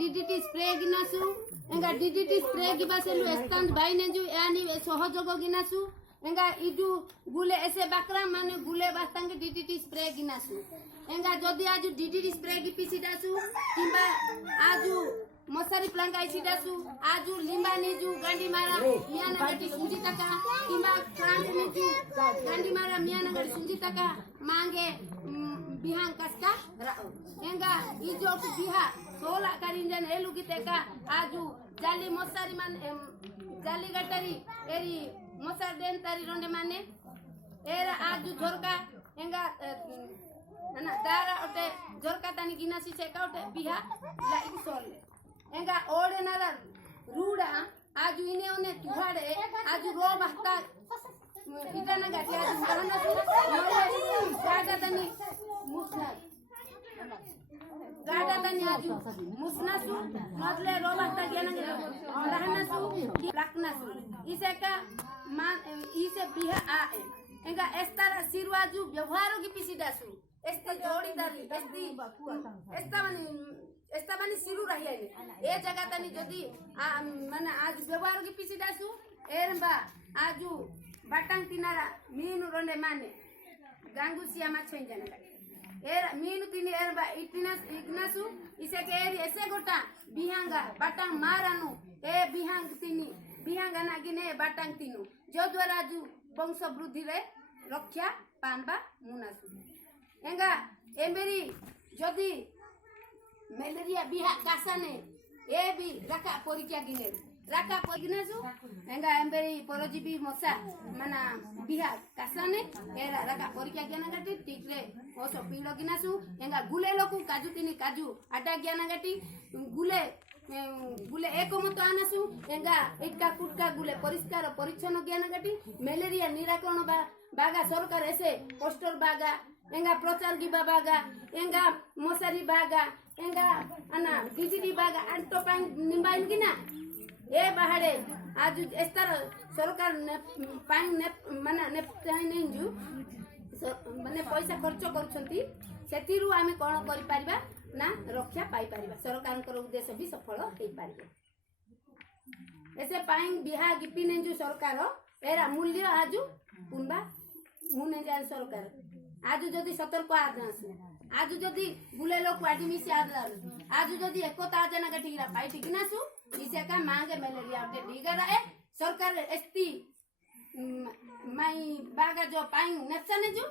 DDT spray गिनासु एंगा DDT spray गिबासेलु स्टैंड बाय नेजु यानी सहयोग गिनासु एंगा इजु गुले ऐसे बाकरा माने गुले बास्तांगे डीडीटी स्प्रे गिनासु एंगा जदी आजु डीडीटी स्प्रे गिपिसिदासु किबा आजु मसारी प्लांट आइसिदासु आजु लिंबा नेजु गांडी मारा मियाना गटी सुंजी तका किबा प्लांट नेजु गांडी मारा मियाना गटी सुंजी तका मांगे बिहान कसका एंगा इजो बिहा सोला करिंजन एलु गितेका आजु जाली मसारी मान जाली गटरी एरी मसार देन तारी रोंडे माने एरा आजु झोरका एंगा ना दारा ओटे झोरका तानी गिनासी सेका ओटे बिहा लाइक सोले एंगा ओडे नारा रूडा आजु इने ओने तुहाड़े आजु रो बहता इटा ना गाटी आजु रहना गाटा तानी मुसना गाटा तानी आजु मुसनासु मतलब रो बहता गेना रहनासु लाकनासु इसे का मान इसे बिहा आ एंगा एस्तार सिरवाजु व्यवहार की पिसिदासु एस्ते जोड़ीदारी एस्ता माने सिरु रहिया ए जगह तनी जदी माने आज व्यवहार की पिसिदासु एरबा आजु बाटांग तिनारा मीनु रोंडे माने गांगुसिया मा छैन जने एर मीनु तिनी एरबा इग्नासु इसे के एरी ऐसे गोटा बिहांगा बाटांग मारानु ए बिहांग तिनी बिहांगा नागिने बाटांग तिनु जो द्वारा आजु वंश वृद्धि रे रक्षा पानबा मुनासु एंगा एमेरी जदी मलेरिया बिहा कासाने ए भी रका परीक्षा गिने रका पगिनासु एंगा एम्बेरी परजीवी मशा माना बिहा कासाने एरा रका परीक्षा ज्ञान गाटी ठीक रे ओसो पीड़ो गिनासु एंगा गुले लोकु काजू तिनी काजू आटा ज्ञान गाटी गुले गुले एक मत आनासु एंगा इटका कुटका गुले परिष्कार परिच्छन्न ज्ञान गाटी मलेरिया निराकरण बागा सरकार ऐसे पोस्टर बागा एंगा प्रचार गिबा बागा एंगा मसारी बागा एंगा अना डीडीटी बागा अंतो पाइन निबाइन किना ए बाहरे आज एस्तार सरकार पाइन ने माने ने नेंजु माने पैसा खर्च करूछंती सेतिरु आमे कोन करि परिबा ना रक्षा पाई परिबा सरकार कर उद्देश्य भी सफल हेई परिबे ऐसे पाइन बिहा गिपी नेंजु सरकार एरा मूल्य आजु पुनबा मुने जान सरकार आज जदि सतर्क आसु आज जदि बुले लोक आदि मिसी आज जदि एकता जना गठीरा पाइटी गिनासु इसे का मांगे मलेरिया उठे डीगरा ए सरकार एस्ती माई बागा जो पाइन नेप्सा ने जो